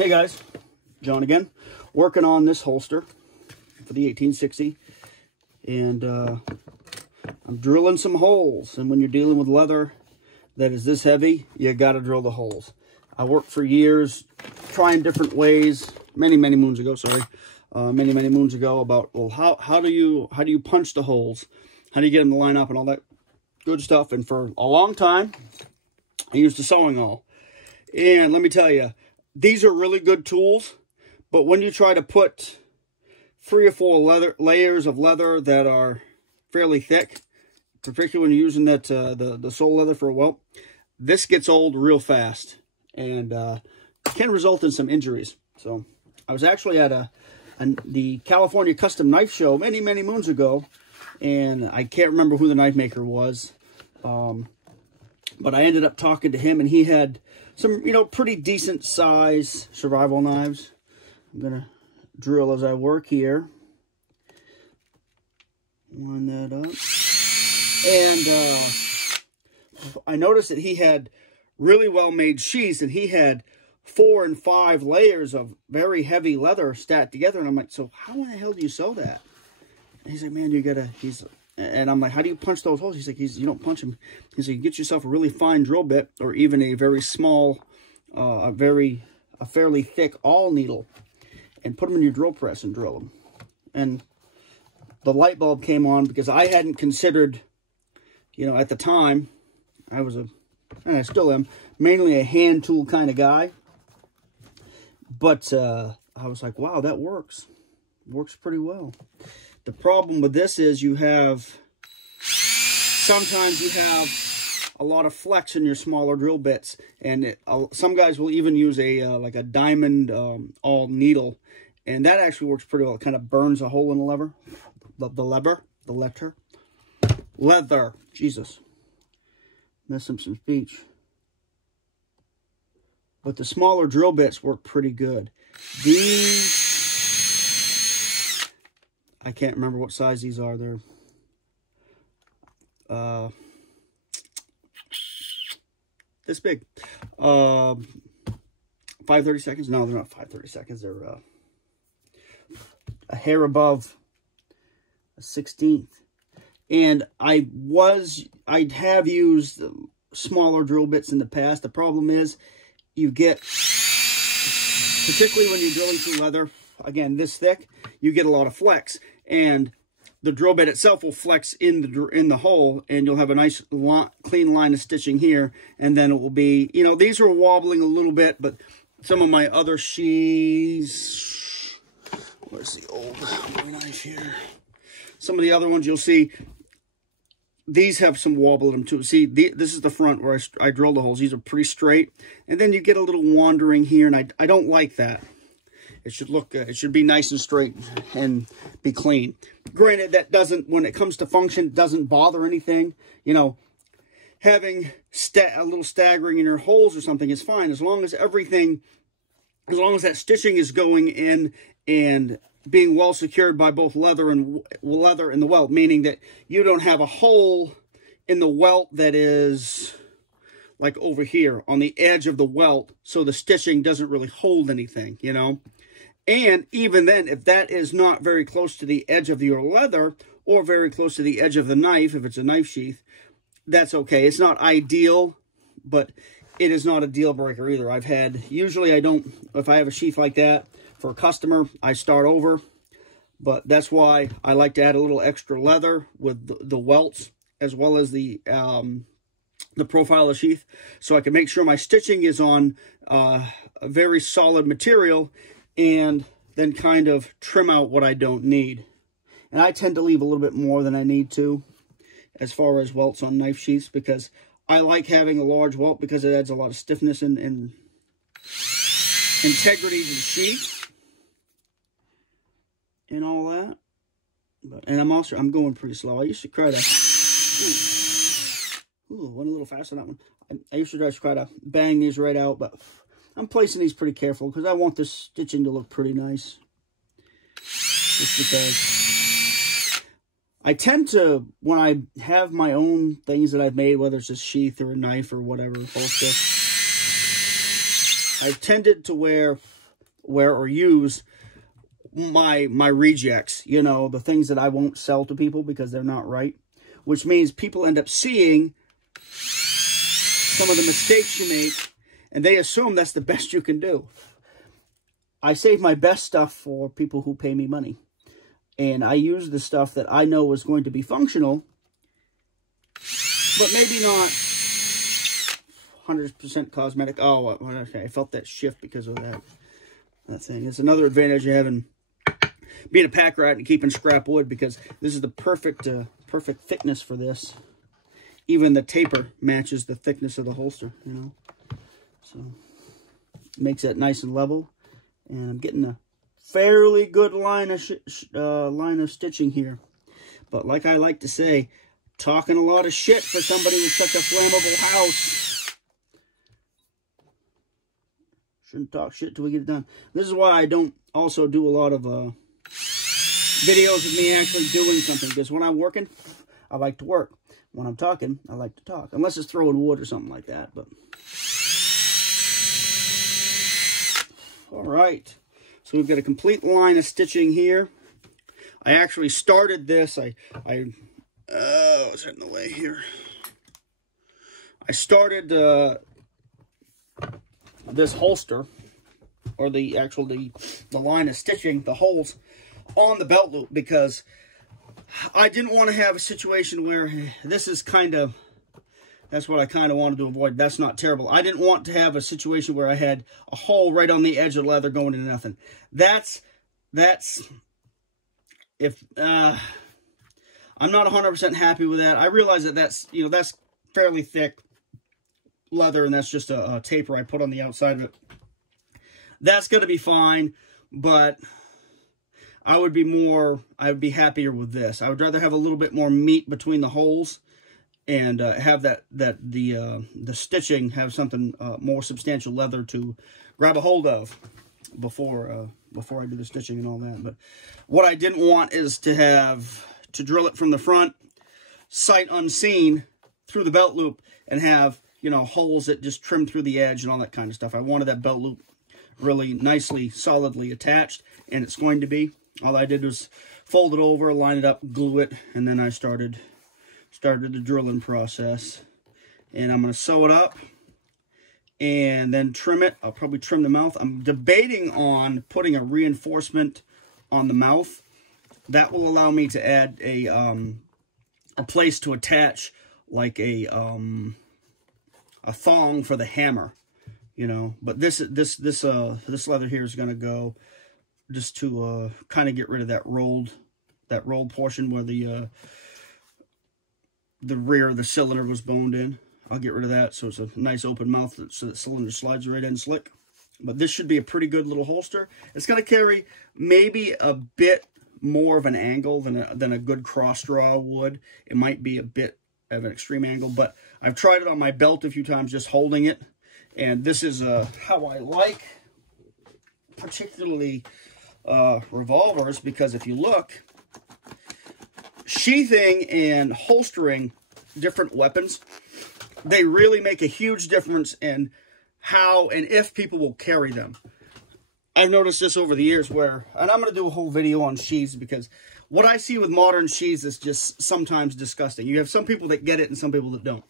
Hey guys, John again, working on this holster for the 1860, and I'm drilling some holes. And when you're dealing with leather that is this heavy, you got to drill the holes. I worked for years trying different ways, many moons ago, many moons ago, about, well, how do you punch the holes, how do you get them to line up and all that good stuff. And for a long time I used a sewing awl, and let me tell you, these are really good tools, but when you try to put 3 or 4 layers of leather that are fairly thick, particularly when you're using that the sole leather for a welt, this gets old real fast and can result in some injuries. So I was actually at the California Custom Knife Show many moons ago, and I can't remember who the knife maker was, but I ended up talking to him, and he had some, pretty decent size survival knives. I'm gonna drill as I work here. Line that up. And I noticed that he had really well-made sheaths, and he had 4 and 5 layers of very heavy leather stacked together. And I'm like, so how in the hell do you sew that? And he's like, man, and I'm like, how do you punch those holes? He's like, you don't punch them. He's like, you get yourself a really fine drill bit, or even a very small, a fairly thick awl needle, and put them in your drill press and drill them. And the light bulb came on, because I hadn't considered, at the time, and I still am, mainly a hand tool kind of guy. But I was like, wow, that works. Works pretty well. The problem with this is sometimes you have a lot of flex in your smaller drill bits, and some guys will even use like a diamond awl needle, and that actually works pretty well. It kind of burns a hole in the leather. Jesus, messing some speech. But the smaller drill bits work pretty good. These, I can't remember what size these are. They're this big. 5/32. No, they're not 5/32. They're a hair above a 16th. And I have used smaller drill bits in the past. The problem is, you get, particularly when you're drilling through leather, again, this thick, you get a lot of flex, and the drill bit itself will flex in the hole, and you'll have a nice clean line of stitching here, and then it will be, these are wobbling a little bit, but some of my other sheaths, where's the old knife here? Some of the other ones you'll see, these have some wobble in them too. See, this is the front where I drill the holes. These are pretty straight, and then you get a little wandering here, and I don't like that. It should look, it should be nice and straight and be clean. Granted, that doesn't, when it comes to function, doesn't bother anything. Having a little staggering in your holes or something is fine, as long as that stitching is going in and being well secured by both leather and the welt, meaning that you don't have a hole in the welt that is like over here on the edge of the welt, so the stitching doesn't really hold anything, And even then, if that is not very close to the edge of your leather, or very close to the edge of the knife, if it's a knife sheath, that's okay. It's not ideal, but it is not a deal breaker either. Usually if I have a sheath like that for a customer, I start over, but that's why I like to add a little extra leather with the welts, as well as the profile of the sheath, so I can make sure my stitching is on a very solid material, and then kind of trim out what I don't need. And I tend to leave a little bit more than I need to as far as welts on knife sheaths, because I like having a large welt, because it adds a lot of stiffness and integrity to the sheath and all that. And I'm going pretty slow. I used to try to went a little faster on that one. I used to try to bang these right out, but I'm placing these pretty careful, because I want this stitching to look pretty nice. Just because I tend to, when I have my own things that I've made, whether it's a sheath or a knife or whatever, holster, I've tended to where wear or use my rejects, you know, the things that I won't sell to people because they're not right, which means people end up seeing some of the mistakes you make, and they assume that's the best you can do. I save my best stuff for people who pay me money, and I use the stuff that I know is going to be functional, but maybe not 100% cosmetic. Oh, okay, I felt that shift because of that thing. It's another advantage of having being a pack rat and keeping scrap wood, because this is the perfect thickness for this. Even the taper matches the thickness of the holster, you know. So it makes that nice and level, and I'm getting a fairly good line of stitching here. But like I like to say, talking a lot of shit for somebody with such a flammable house. Shouldn't talk shit till we get it done. This is why I don't also do a lot of videos of me actually doing something, because when I'm working, I like to work. When I'm talking, I like to talk. Unless it's throwing wood or something like that. But all right. So we've got a complete line of stitching here. I actually started this. What's in the way here? I started this holster, or the line of stitching, the holes on the belt loop, because I didn't want to have a situation where this is that's what I kind of wanted to avoid. That's not terrible. I didn't want to have a situation where I had a hole right on the edge of leather going into nothing. If I'm not 100% happy with that. I realize that that's fairly thick leather, and that's just a taper I put on the outside of it. That's going to be fine, but I would be happier with this. I would rather have a little bit more meat between the holes, and have the stitching have something more substantial leather to grab a hold of before I do the stitching and all that. But what I didn't want is to drill it from the front, sight unseen, through the belt loop, and have holes that just trim through the edge and all that kind of stuff. I wanted that belt loop really nicely, solidly attached, and it's going to be. All I did was fold it over, line it up, glue it, and then I started the drilling process. And I'm going to sew it up and then trim it. I'll probably trim the mouth. I'm debating on putting a reinforcement on the mouth. That will allow me to add a place to attach, like a thong for the hammer, But this leather here is going to go just to kind of get rid of that rolled portion where the rear of the cylinder was boned in. I'll get rid of that, so it's a nice open mouth so the cylinder slides right in slick. But this should be a pretty good little holster. It's going to carry maybe a bit more of an angle than a good cross draw would. It might be a bit of an extreme angle, but I've tried it on my belt a few times just holding it, and this is how I like particularly revolvers, because if you look, sheathing and holstering different weapons, they really make a huge difference in how and if people will carry them. I've noticed this over the years and I'm going to do a whole video on sheaths, because what I see with modern sheaths is just sometimes disgusting. You have some people that get it and some people that don't.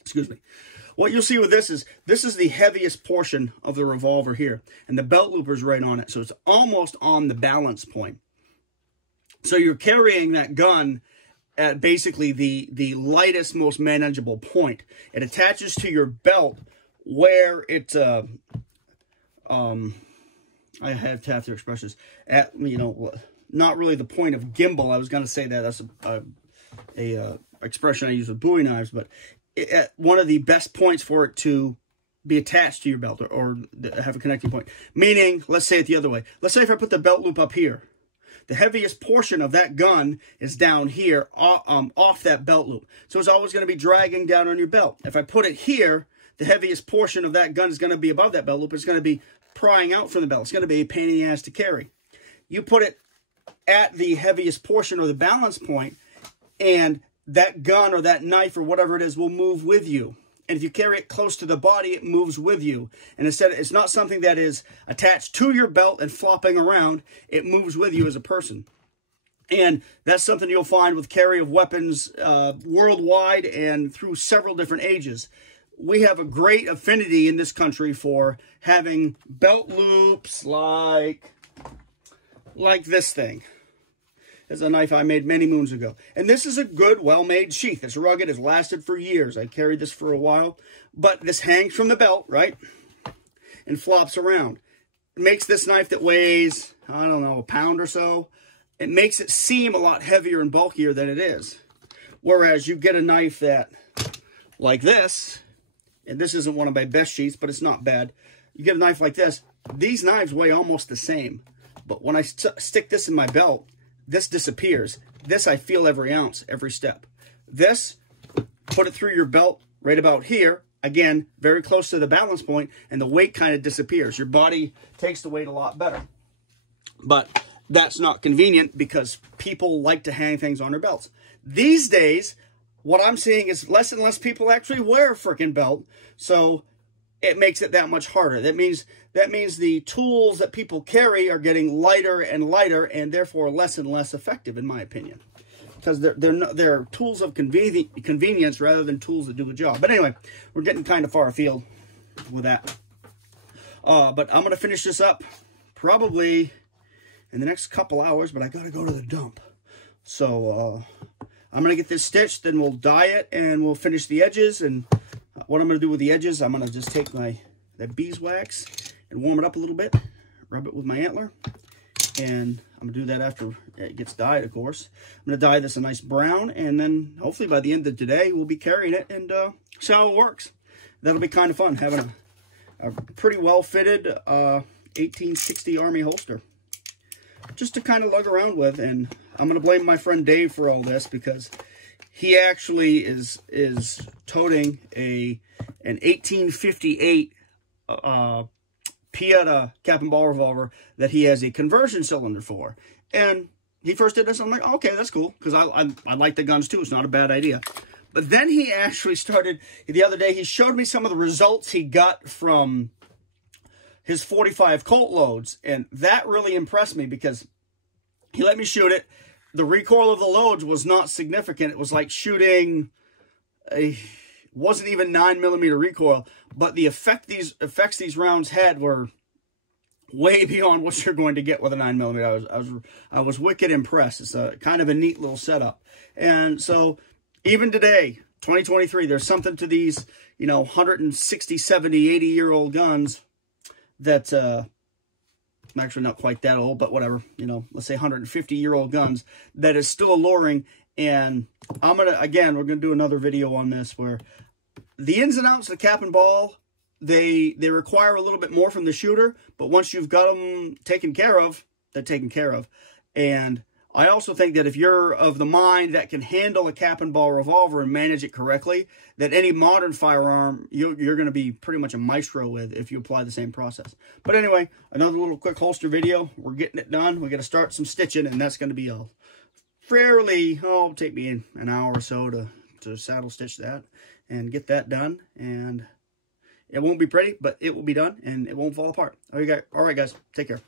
Excuse me. What you'll see with this is the heaviest portion of the revolver here, and the belt looper's right on it, so it's almost on the balance point. So you're carrying that gun at basically the lightest, most manageable point. It attaches to your belt where it, I have to have their expressions, at, not really the point of gimbal. I was going to say that. That's a expression I use with Bowie knives, but at one of the best points for it to be attached to your belt, or have a connecting point. Meaning, let's say it the other way. Let's say if I put the belt loop up here, the heaviest portion of that gun is down here off that belt loop. So it's always going to be dragging down on your belt. If I put it here, the heaviest portion of that gun is going to be above that belt loop. It's going to be prying out from the belt. It's going to be a pain in the ass to carry. You put it at the heaviest portion or the balance point, and that gun or that knife or whatever it is will move with you. And if you carry it close to the body, it moves with you. And instead, it's not something that is attached to your belt and flopping around. It moves with you as a person. And that's something you'll find with carry of weapons worldwide and through several different ages. We have a great affinity in this country for having belt loops like this thing. It's a knife I made many moons ago. And this is a good, well-made sheath. It's rugged. It's lasted for years. I carried this for a while. But this hangs from the belt, right? And flops around. It makes this knife that weighs, I don't know, a pound or so. It makes it seem a lot heavier and bulkier than it is. Whereas you get a knife that, like this, and this isn't one of my best sheaths, but it's not bad. You get a knife like this. These knives weigh almost the same. But when I stick this in my belt, this disappears. This I feel every ounce, every step. This, put it through your belt right about here. Again, very close to the balance point, and the weight kind of disappears. Your body takes the weight a lot better. But that's not convenient because people like to hang things on their belts. These days, what I'm seeing is less and less people actually wear a freaking belt, so it makes it that much harder. That means the tools that people carry are getting lighter and lighter, and therefore less and less effective, in my opinion, because they're tools of convenience rather than tools that do the job. But anyway, we're getting kind of far afield with that. But I'm going to finish this up probably in the next couple hours, but I got to go to the dump. So I'm going to get this stitched, then we'll dye it, and we'll finish the edges. And what I'm going to do with the edges, I'm going to just take that beeswax and warm it up a little bit, rub it with my antler, and I'm going to do that after it gets dyed, of course. I'm going to dye this a nice brown, and then hopefully by the end of today, we'll be carrying it and see how it works. That'll be kind of fun, having a pretty well-fitted 1860 Army holster, just to kind of lug around with. And I'm going to blame my friend Dave for all this, because he actually is toting an 1858 Pietta cap and ball revolver that he has a conversion cylinder for. And he first did this, I'm like, okay, that's cool, because I like the guns too. It's not a bad idea. But then he actually started, the other day, he showed me some of the results he got from his 45 Colt loads. And that really impressed me, because he let me shoot it. The recoil of the loads was not significant. It was like shooting wasn't even 9mm recoil, but the effects these rounds had were way beyond what you're going to get with a 9mm. I was wicked impressed. It's a kind of a neat little setup. And so even today, 2023, there's something to these, 160, 70, 80-year-old guns that I'm actually not quite that old, but whatever, let's say 150-year-old guns, that is still alluring. And we're going to do another video on this, where the ins and outs of the cap and ball, they require a little bit more from the shooter, but once you've got them taken care of, they're taken care of. And I also think that if you're of the mind that can handle a cap and ball revolver and manage it correctly, that any modern firearm, you're going to be pretty much a maestro with if you apply the same process. But anyway, another little quick holster video. We're getting it done. We got to start some stitching, and that's going to be a fairly, it'll take me an hour or so to saddle stitch that and get that done. And it won't be pretty, but it will be done, and it won't fall apart. All right, guys, take care.